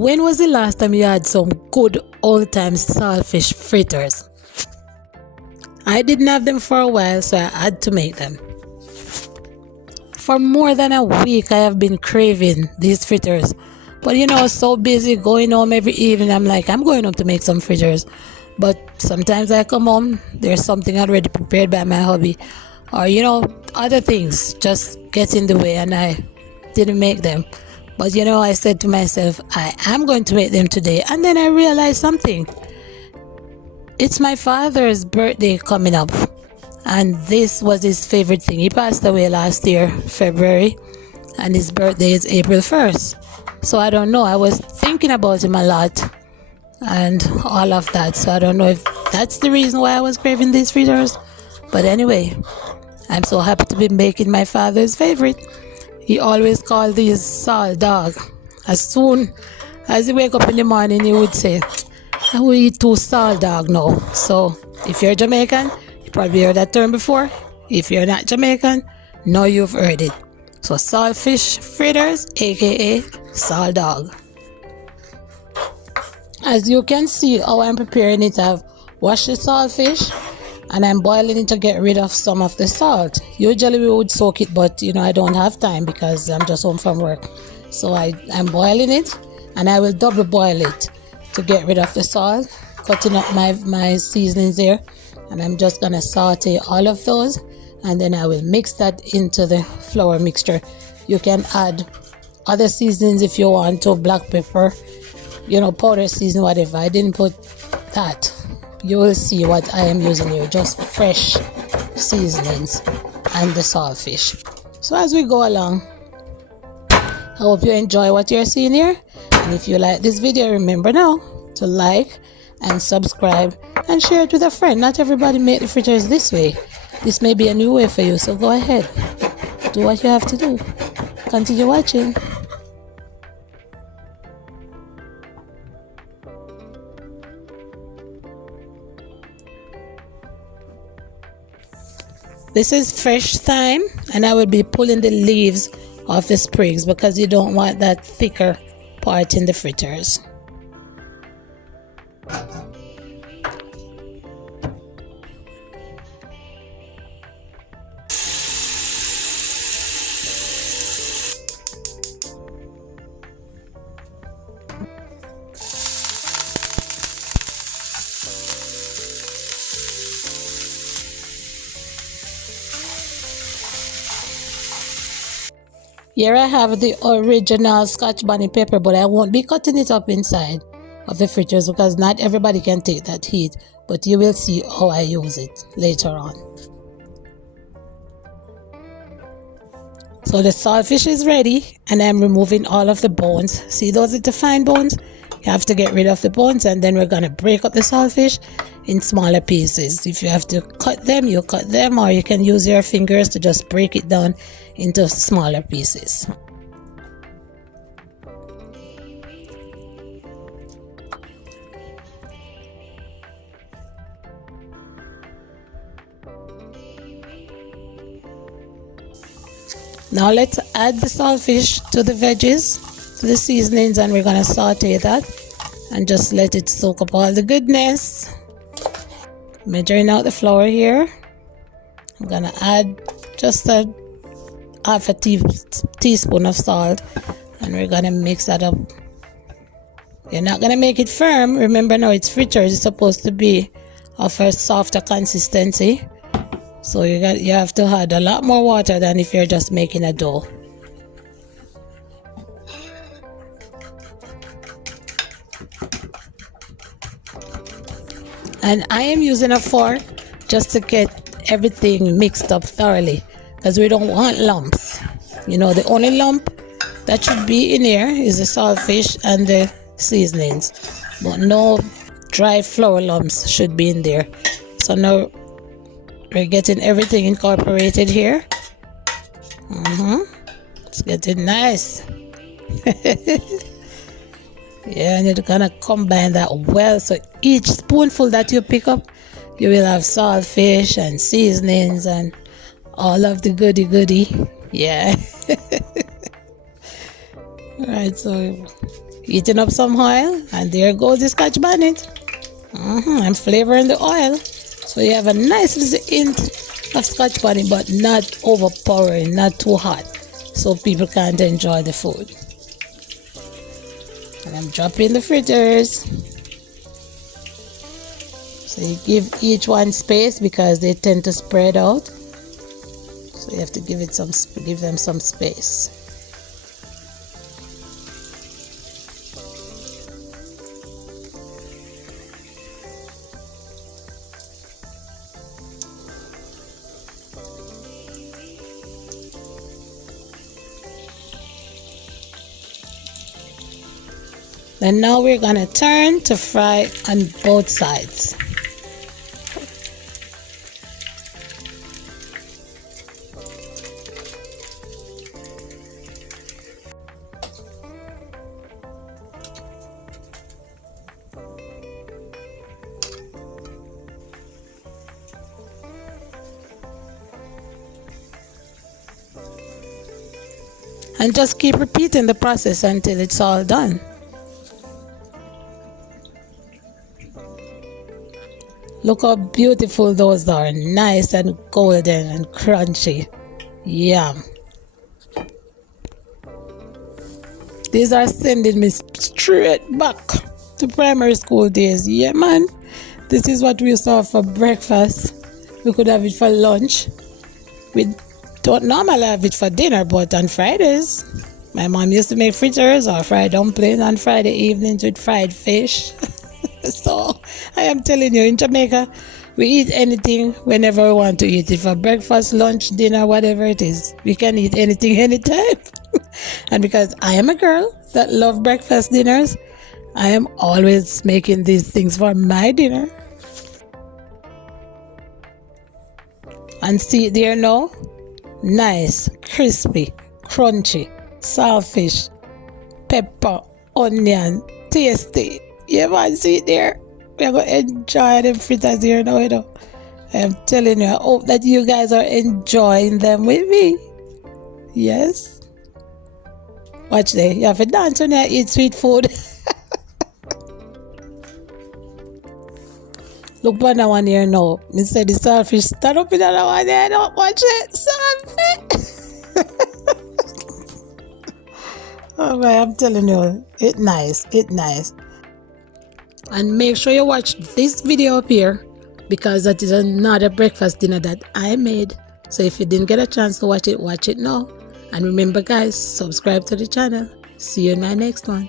When was the last time you had some good old-time saltfish fritters? I didn't have them for a while, so I had to make them. For more than a week, I have been craving these fritters. But you know, so busy going home every evening, I'm like, I'm going home to make some fritters. But sometimes I come home, there's something already prepared by my hubby. Or you know, other things just get in the way and I didn't make them. But you know, I said to myself, I am going to make them today. And then I realized something. It's my father's birthday coming up. And this was his favorite thing. He passed away last year, February. And his birthday is April 1st. So I don't know. I was thinking about him a lot. And all of that. So I don't know if that's the reason why I was craving these fritters. But anyway, I'm so happy to be making my father's favorite. He always called these salt dog. As soon as he wake up in the morning, he would say, I will eat 2 salt dog now. So if you're Jamaican, you probably heard that term before. If you're not Jamaican, now you've heard it. So saltfish fritters, aka salt dog. As you can see how I'm preparing it, I've washed the saltfish and I'm boiling it to get rid of some of the salt. Usually we would soak it, but you know, I don't have time because I'm just home from work. So I'm boiling it and I will double boil it to get rid of the salt, cutting up my seasonings there. And I'm just gonna saute all of those and then I will mix that into the flour mixture. You can add other seasonings if you want to, black pepper, you know, powder season, whatever. I didn't put that. You will see what I am using here, just fresh seasonings and the saltfish. So as we go along, I hope you enjoy what you're seeing here. And if you like this video, remember now to like and subscribe and share it with a friend. Not everybody make the fritters this way. This may be a new way for you, so go ahead. Do what you have to do. Continue watching. This is fresh thyme and I will be pulling the leaves off the sprigs because you don't want that thicker part in the fritters. Here I have the original Scotch bonnet pepper, but I won't be cutting it up inside of the fritters because not everybody can take that heat, but you will see how I use it later on. So the saltfish is ready and I'm removing all of the bones. See those little fine bones? You have to get rid of the bones and then we're going to break up the saltfish in smaller pieces. If you have to cut them, you cut them, or you can use your fingers to just break it down into smaller pieces. Now let's add the saltfish to the veggies, to the seasonings, and we're gonna saute that and just let it soak up all the goodness. Measuring out the flour here. I'm gonna add just a half a teaspoon of salt and we're gonna mix that up. You're not gonna make it firm. Remember now it's fritters, it's supposed to be of a softer consistency. So you have to add a lot more water than if you're just making a dough. And I am using a fork just to get everything mixed up thoroughly because we don't want lumps. You know, the only lump that should be in here is the saltfish and the seasonings, but no dry flour lumps should be in there. So now we're getting everything incorporated here. It's getting nice. Yeah, and you're gonna combine that well. So each spoonful that you pick up, you will have saltfish and seasonings and all of the goody. Yeah. Alright, so Heating up some oil, and there goes the Scotch bonnet. I'm flavoring the oil, so you have a nice little hint of Scotch bonnet, but not overpowering, not too hot, so people can't enjoy the food. And I'm dropping the fritters. So you give each one space because they tend to spread out. So you have to give them some space. Then now we're gonna turn to fry on both sides. And just keep repeating the process until it's all done. Look how beautiful those are, nice and golden and crunchy. Yum. These are sending me straight back to primary school days. Yeah, man. This is what we used to have for breakfast. We could have it for lunch. We don't normally have it for dinner, but on Fridays, my mom used to make fritters or fried dumplings on Friday evenings with fried fish. So I am telling you, in Jamaica, we eat anything whenever we want to eat it. For breakfast, lunch, dinner, whatever it is, we can eat anything anytime. And because I am a girl that love breakfast dinners, I am always making these things for my dinner. And see it there now? Nice, crispy, crunchy, saltfish, pepper, onion, tasty. Yeah, man, see it there? We're going to enjoy them fritters here now, you know. I am telling you, I hope that you guys are enjoying them with me. Yes? Watch there. You have to dance when you eat sweet food. Look at that one here now. Me say the saltfish stand up in that one there. Don't watch it. Saltfish. Oh my, I'm telling you, it's nice. It's nice. And make sure you watch this video up here because that is another breakfast dinner that I made. So if you didn't get a chance to watch it now. And remember guys, subscribe to the channel. See you in my next one.